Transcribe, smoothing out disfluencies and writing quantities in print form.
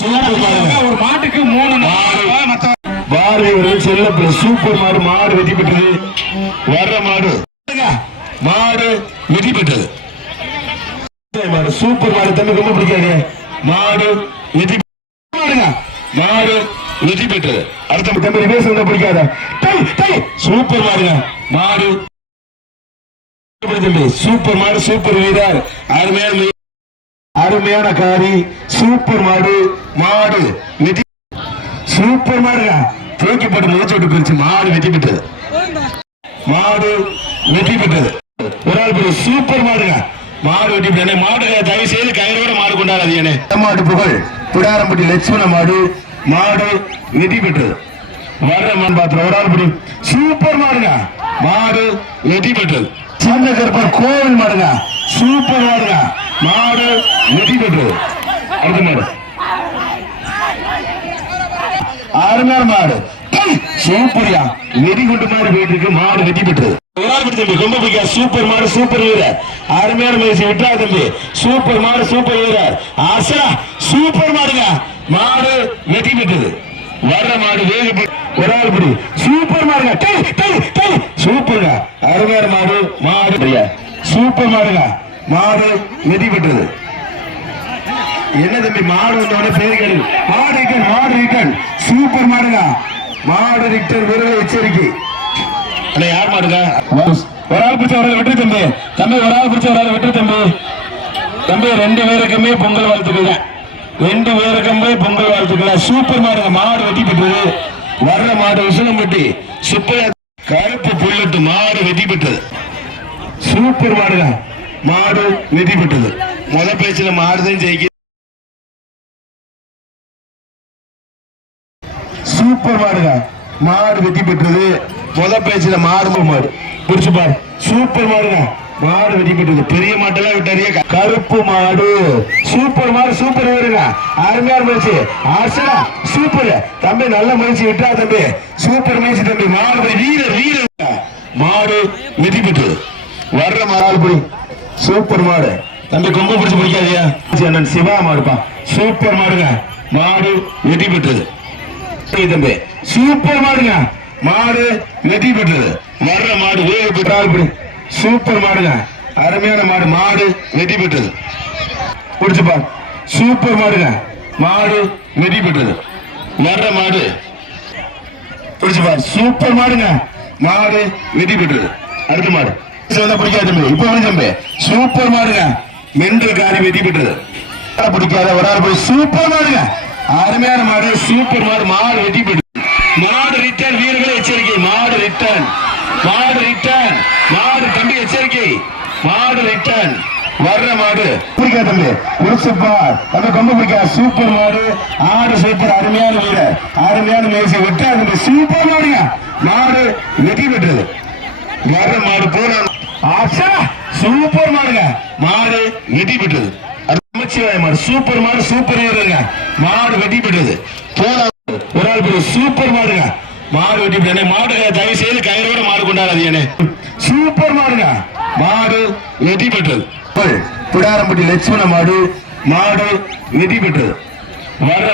ஒரு மாட்டுக்கு 3 செல்ல சூப்பர் மாடு. மாடு வெற்றி பெற்றது. வர்ற மாடு மாடு வெற்றி பெற்றது. மாடு சூப்பர் மாடு. தம்பி ரொம்ப பிடிக்காது. மாடு வெற்றி மாடு வெற்றி பெற்றது. அடுத்த தம்பி பேச பிடிக்காத. சூப்பர் மாடுங்க. மாடு சூப்பர் மாடு. சூப்பர் வீரர். அருமையான காரி. சூப்பர் மாடு. மாடு வெற்றி. சூப்பர் மாடுங்க. தூக்கிப்பட்டு முயற்சி விட்டு போயிடுச்சு. மாடு வெற்றி பெற்றது. மாடு வெற்றி பெற்றது. ஒரு ஆள் சூப்பர் மாடுங்க. மாடு வெற்றி பெற்ற மாடு தயவு செய்து கயிறோட மாடு கொண்டாடாதீங்க. மாடு புகழ் பிடாரம்பட்டி லட்சுமண மாடு. மாடு வெற்றி பெற்றது. வர்ற மான் பாத்திரம் ஒரு ஆள் சூப்பர் மாடுங்க. மாடு வெற்றி பெற்றது. சின்ன கருப்பர் கோவில் மாடுங்க. சூப்பர் மாடுங்க. மாடு வெற்றி பெற்றது. அடுத்த மாடு அருமையான மாடு. சூப்பரியா வெடிகுண்டு மாடு போயிட்டு இருக்கு. மாடு வெற்றி பெற்றது. ரொம்ப பிடிக்க சூப்பர் மாடு. சூப்பர் வீரர். அருமையான முயற்சி விட்டா தம்பி. சூப்பர் மாடு. சூப்பர் வீரர். ஆசா சூப்பர் மாடுங்க. மாடு வெற்றி பெற்றது. வர்ற மாடு வேக ஒரு ஆள் பிடி. சூப்பர் மாடுங்க. சூப்பருங்க. அருமையான மாடு. மாடு சூப்பர் மாடுங்க. மாடு வெற்றி பெற்றது. என்ன தம்பி மாடு வந்தோட பேர் கேடு. மாடு ரிட்டன். மாடு ரிட்டன். சூப்பர் மாடுங்க. மாடு ரிட்டன். விருது எச்சரிக்கை. யார் மாடுங்க? ஒரு ஆள் பிடிச்ச ஒரு வெற்றி தம்பி. தம்பி ஒரு ஆள் பிடிச்ச ஒரு ஆள் வெற்றி தம்பி. தம்பி 2 பேருக்குமே பொங்கல் வாழ்த்துக்கள். 2 பேருக்குமே பொங்கல் வாழ்த்துக்கள். சூப்பர் மாடுங்க. மாடு வெற்றி பெற்றது. வர்ற மாடு விசனம்பட்டி சுப்பையா கருப்பு புல்லட்டு. மாடு வெற்றி பெற்றது. சூப்பர் மாடுங்க. மாடு வெற்றி பெற்றது. முத பேச்சுல மாடுதான் ஜெயிக்க. சூப்பர் மாடுங்க. மாடு வெற்றி பெற்றது. முத பேச்சுல மாடு மாடு பிடிச்சு பாரு. சூப்பர் மாடுங்க. மாடு வெற்றி பெற்றது. பெரிய மாட்டெல்லாம் விட்டாரியா. கருப்பு மாடு. சூப்பர் மாடு. சூப்பர் வீரங்க. அருமையான முயற்சி. ஆசா சூப்பர் தம்பி. நல்ல முயற்சி விட்டா தம்பி. சூப்பர் முயற்சி தம்பி. மாடு வீரர். வீரர். மாடு வெற்றி பெற்றது. வர்ற மாடு சூப்பர் மாடு. தம்பி கொம்பு பிடிச்சு பிடிக்காதியா. அண்ணன் சிவா மாடுப்பா. சூப்பர் மாடுங்க. மாடு வெற்றி பெற்றது. தம்பி சூப்பர் மாடுங்க. மாடு வெற்றி பெற்றது. வர்ற மாடு வேக பெற்றால் சூப்பர் மாடுங்க. அருமையான மாடு. மாடு வெற்றி பெற்றது. பிடிச்சுப்பா. சூப்பர் மாடுங்க. மாடு வெற்றி பெற்றது. வர்ற மாடு பிடிச்சுப்பா. சூப்பர் மாடுங்க. மாடு வெற்றி பெற்றது. அடுத்த மாடு பிடிக்காது தம்பி. இப்ப தம்பி சூப்பர் மாடுங்க. மென்று காரி வெற்றி பெற்றது. பிடிக்காத ஒரு ஆள் போய் சூப்பர் மாடுங்க. அருமையான மாடு. சூப்பர் மாடு. மாடு வெற்றி பெற்றது. மாடு ரிட்டர்ன். வீரர்களை எச்சரிக்கை. மாடு ரிட்டர்ன். மாடு ரிட்டர்ன். மாடு தம்பி எச்சரிக்கை. மாடு ரிட்டர்ன். வர்ற மாடு பிடிக்காத தம்பி. உருசுப்பா தம்பி கொம்பு பிடிக்காத. சூப்பர் மாடு. ஆடு சூப்பர். அருமையான வீரர். அருமையான மேசி விட்டா தம்பி. சூப்பர் மாடுங்க. மாடு வெற்றி பெற்றது. வர்ற மாடு போன ஆசா சூப்பர் மாடுங்க. மாடு வெற்றி பெற்றது. மாடு. சூப்பர் மாடு. சூப்பர் வீரருங்க. மாடு வெற்றி பெற்றது. போன ஒரு ஆள் சூப்பர் மாடுங்க. மாடு வெட்டி பெற்ற. மாடு தயவு செய்து கயிறோட மாடு கொண்டாடாதீங்க. சூப்பர் மாடுங்க. மாடு வெற்றி பெற்றது. பிடாரம்பட்டி லட்சுமண மாடு. மாடு வெற்றி பெற்றது. வர்ற